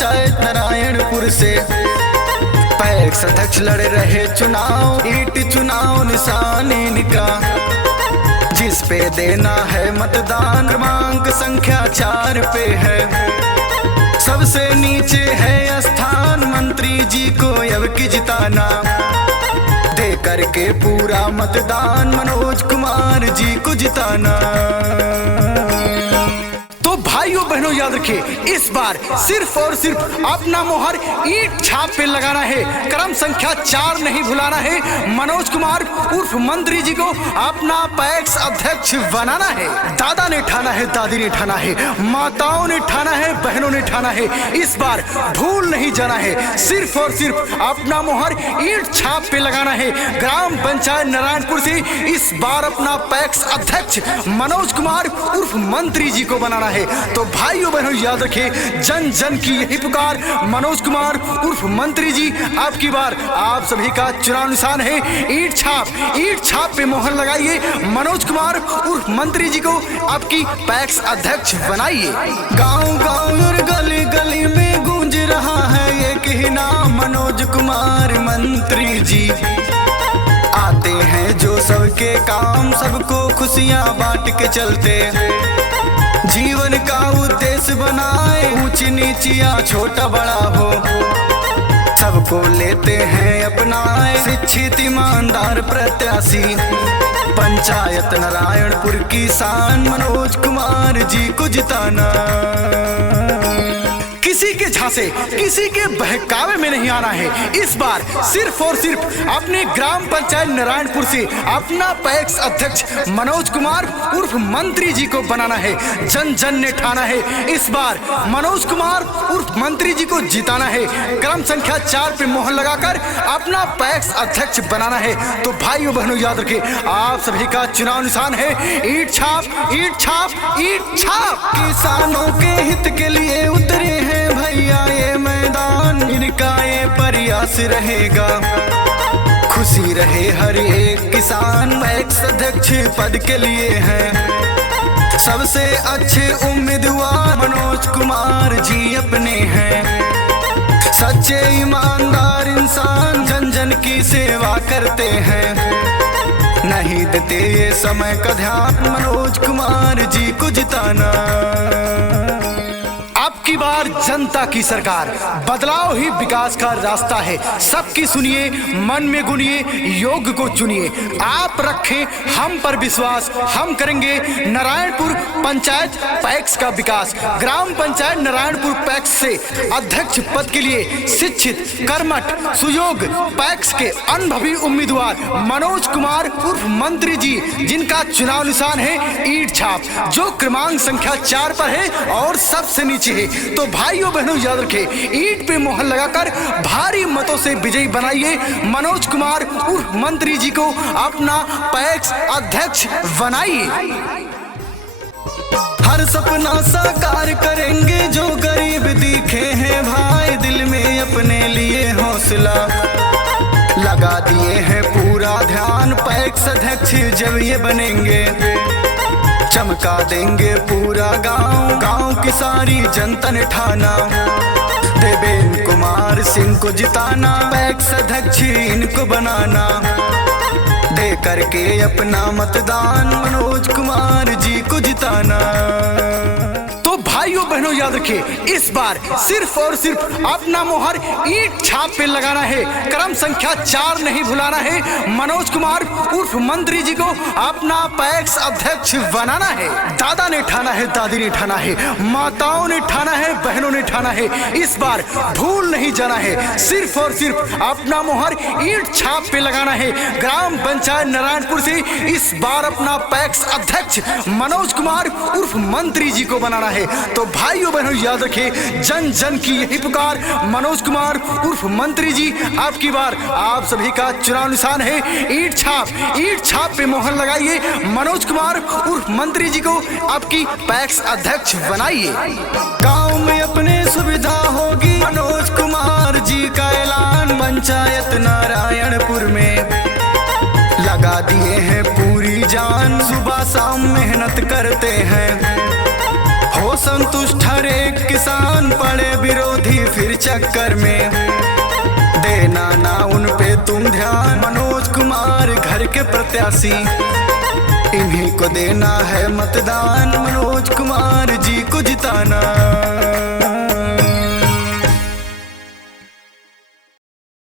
पंचायत नारायणपुर से पैक्स अध्यक्ष लड़ रहे चुनाव, ईट चुनाव निशान इनका, जिस पे देना है मतदान क्रमांक संख्या 4 पे है। सबसे नीचे है स्थान मंत्री जी को अब की जिताना, दे करके पूरा मतदान मनोज कुमार जी को जिताना। तो भाइयों बहनों याद रखिए, इस बार सिर्फ और सिर्फ अपना मोहर ईंट छाप पे लगाना है, क्रम संख्या 4 नहीं भुलाना है। मनोज कुमार उर्फ मंत्री जी को अपना पैक्स अध्यक्ष बनाना है। दादा ने ठाना है, दादी ने ठाना है, माताओं ने ठाना है, बहनों ने ठाना है, इस बार भूल नहीं जाना है। सिर्फ और सिर्फ अपना मोहर ईंट छाप पे लगाना है। ग्राम पंचायत नारायणपुर से इस बार अपना पैक्स अध्यक्ष मनोज कुमार उर्फ मंत्री जी को बनाना है। तो भाइयों बहनों याद रखिए, जन जन की यही पुकार, मनोज कुमार उर्फ मंत्री जी आपकी बार आप सभी का चुनाव निशान है ईंट छाप। ईंट छाप पे मोहर लगाइए, मनोज कुमार उर्फ मंत्री जी को आपकी पैक्स अध्यक्ष बनाइए। गांव गांव और गली गली में गूंज रहा है एक ही नाम, मनोज कुमार मंत्री जी। आते हैं जो सबके काम, सबको खुशियां बांट के चलते, जीवन का उद्देश्य बनाए, ऊंच नीच या छोटा बड़ा हो, सबको लेते हैं अपनाए, शिक्षित ईमानदार प्रत्याशी। पंचायत नारायणपुर की शान मनोज कुमार जी को जिताना। किसी के झांसे, किसी के बहकावे में नहीं आना है। इस बार सिर्फ और सिर्फ अपने ग्राम पंचायत नारायणपुर से अपना पैक्स अध्यक्ष मनोज कुमार उर्फ मंत्री जी को बनाना है। जन जन ने ठाना है, इस बार मनोज कुमार उर्फ मंत्री जी को जिताना है। क्रम संख्या 4 पे मोहर लगाकर अपना पैक्स अध्यक्ष बनाना है। तो भाइयों बहनों याद रखिए, आप सभी का चुनाव निशान है ईंट छाप, ईंट छाप, ईंट छाप। किसानों के हित के लिए उतरे हैं भैया ये मैदान, इनका ये प्रयास रहेगा, खुशी रहे हर एक किसान। पैक्स अध्यक्ष पद के लिए हैं सबसे अच्छे उम्मीदवार मनोज कुमार जी अपने हैं। सच्चे ईमानदार इंसान जन जन की सेवा करते हैं, नहीं देते ये समय का ध्यान, मनोज कुमार जी को जिताना। आपकी बार जनता की सरकार, बदलाव ही विकास का रास्ता है। सबकी सुनिए, मन में गुनिए, योग्य को चुनिए। आप रखें हम पर विश्वास, हम करेंगे नारायणपुर पंचायत पैक्स का विकास। ग्राम पंचायत नारायणपुर पैक्स से अध्यक्ष पद के लिए शिक्षित, कर्मठ, सुयोग्य पैक्स के अनुभवी उम्मीदवार मनोज कुमार उर्फ मंत्री जी, जिनका चुनाव निशान है ईंट छाप, जो क्रमांक संख्या 4 पर है और सबसे नीचे है। तो भाइयों बहनों याद रखें, ईंट पे मोहर लगाकर भारी मतों से विजयी बनाइए। मनोज कुमार उर्फ मंत्री जी को अपना पैक्स अध्यक्ष बनाइए। हर सपना साकार करेंगे जो गरीब दिखे हैं भाई, दिल में अपने लिए हौसला लगा दिए हैं पूरा ध्यान। पैक्स अध्यक्ष जब ये बनेंगे, चमका देंगे पूरा गांव, गांव की सारी जनता ने ठाना, देवेंद्र कुमार सिंह को जिताना, पैक्स अध्यक्ष इनको बनाना, दे करके अपना मतदान मनोज कुमार जी को जिताना। तो भाइयों बहनों याद रखिए, इस बार सिर्फ और सिर्फ अपना मोहर ईंट छाप पे लगाना है, क्रम संख्या 4 नहीं भुलाना है। मनोज कुमार उर्फ मंत्री जी को अपना पैक्स अध्यक्ष बनाना है। दादा ने ठाना है, दादी ने ठाना है, माताओं ने ठाना है, बहनों ने ठाना है, इस बार भूल नहीं जाना है। सिर्फ और सिर्फ अपना मोहर ईंट छाप पे लगाना है। ग्राम पंचायत नारायणपुर से इस बार अपना पैक्स अध्यक्ष मनोज कुमार उर्फ मंत्री जी को बनाना है। तो भाइयों बहनों याद रखिए, जन जन की यही पुकार, मनोज कुमार उर्फ मंत्री जी आपकी बार आप सभी का चुनाव निशान है ईंट छाप। ईंट छाप पे मोहर लगाइए, मनोज कुमार उर्फ मंत्री जी को आपकी पैक्स अध्यक्ष बनाइए। गांव में अपने सुविधा होगी, मनोज कुमार जी का ऐलान पंचायत नारायणपुर में लगा दिए हैं पूरी जान, सुबह शाम मेहनत करते हैं, हो संतुष्ट हर एक किसान, पड़े विरोधी फिर चक्कर में, देना ना उन पे तुम ध्यान। मनोज कुमार घर के प्रत्याशी, इन्हीं को देना है मतदान। मनोज कुमार जी को जिताना।